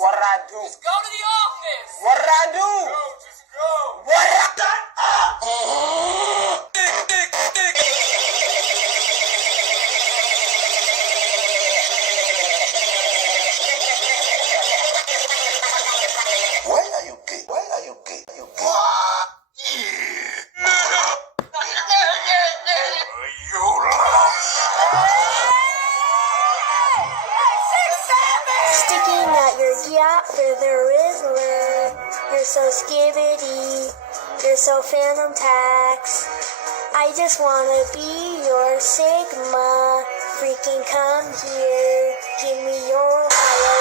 What did I do? Just go to the office. What did I do? Just go. What did I do? Why are you gay? Why are you gay? Are you gay? Sticking at your gap where there is love. You're so skibbity, you're so phantom tax. I just wanna be your Sigma. Freaking come here, give me your Ohio.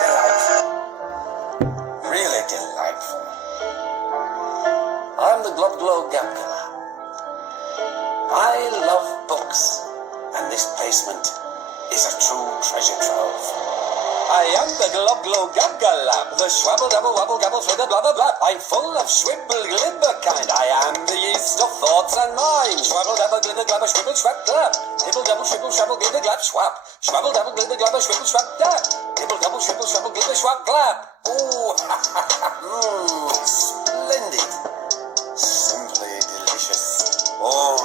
Delightful. Really delightful. I'm the Glob Glow Gabgala. I love books, and this basement is a true treasure trove. I am the Glob Glow Gabgala, the schwabble double wabble gabble flitter blah blah blah. I'm full of swibble glibber kind. I am the yeast of thoughts and minds. Schwabble dabble glitter glabber swibble swap glab. Hibble double swibble swabble glitter glab swap. Schwabble double glitter glabber swibble swap dab. Hibble double swibble swabble glitter swap glab. Ooh, splendid. Simply delicious. Oh,